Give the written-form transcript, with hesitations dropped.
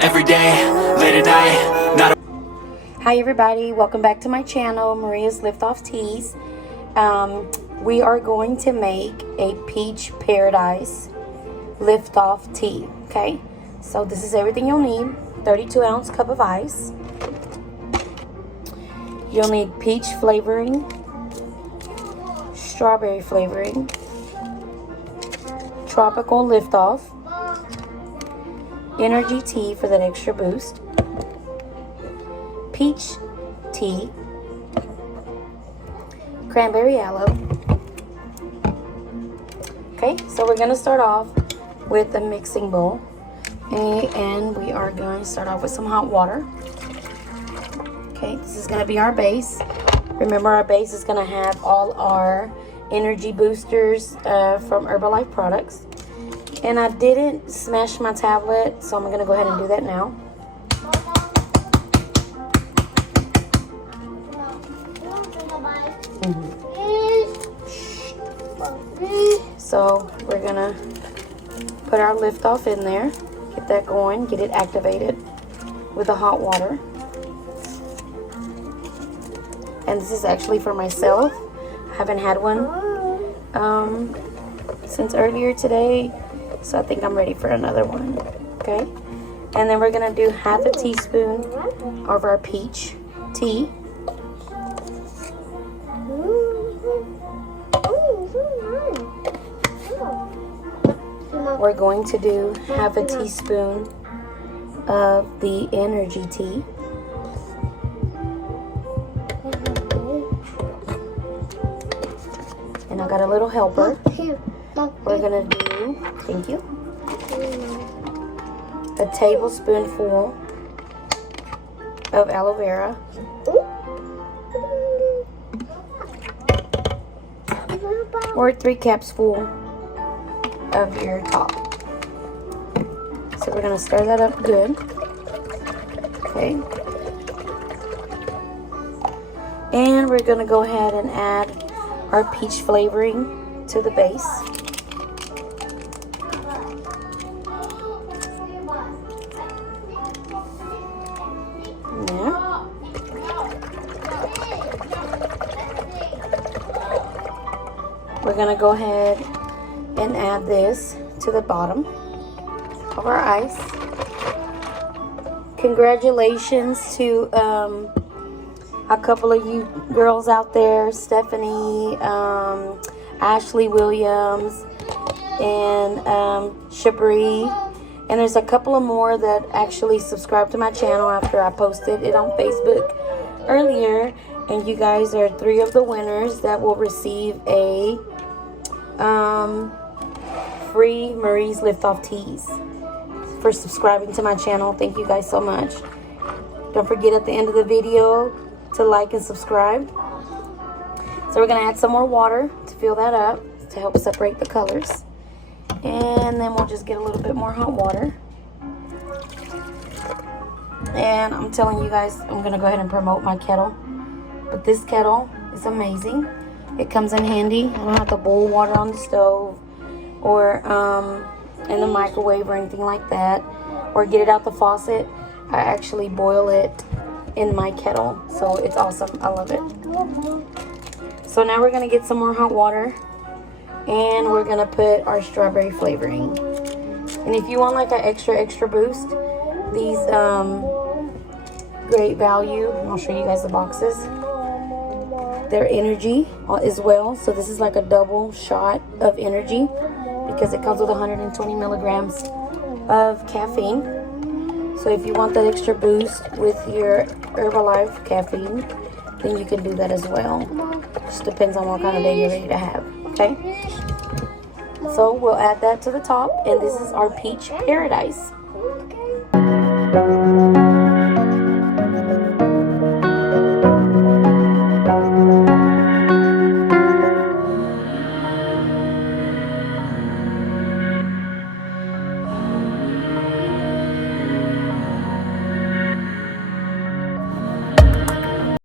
every day, late at night, not Hi everybody, welcome back to my channel, Maria's LiftOff Teas. We are going to make a peach paradise LiftOff tea, okay? So this is everything you'll need. 32-ounce cup of ice. You'll need peach flavoring, strawberry flavoring, tropical LiftOff, energy tea for that extra boost, peach tea, cranberry aloe. Okay, so we're going to start off with a mixing bowl, and we are going to start off with some hot water. Okay, this is going to be our base. Remember, our base is going to have all our energy boosters from Herbalife products. And I didn't smash my tablet, so I'm going to go ahead and do that now. So we're going to put our LiftOff in there, get that going, get it activated with the hot water. And this is actually for myself. I haven't had one since earlier today, so I think I'm ready for another one. Okay, and then we're gonna do half a teaspoon of our peach tea. We're going to do half a teaspoon of the energy tea. And I got a little helper. We're gonna do, thank you, a tablespoonful of aloe vera, or 3 cups full of your top. So we're gonna stir that up good. Okay. And we're gonna go ahead and add our peach flavoring to the base. Yeah. We're gonna go ahead and add this to the bottom of our ice. Congratulations to a couple of you girls out there, Stephanie, Ashley Williams, and Shabri. And there's a couple of more that actually subscribed to my channel after I posted it on Facebook earlier. And you guys are 3 of the winners that will receive a free Marie's LiftOff Teas for subscribing to my channel. Thank you guys so much. Don't forget at the end of the video to like and subscribe. So we're going to add some more water to fill that up to help separate the colors. And then we'll just get a little bit more hot water. And I'm telling you guys, I'm going to go ahead and promote my kettle. But this kettle is amazing. It comes in handy. I don't have to boil water on the stove or in the microwave or anything like that, or get it out the faucet. I actually boil it in my kettle, so it's awesome. I love it. So now we're gonna get some more hot water, and we're gonna put our strawberry flavoring. And if you want like an extra boost, these great value, I'll show you guys the boxes. They're energy as well, so this is like a double shot of energy because it comes with 120 milligrams of caffeine. So if you want that extra boost with your Herbalife caffeine, then you can do that as well. Just depends on what kind of day you're ready to have. Okay, so we'll add that to the top, and this is our peach paradise.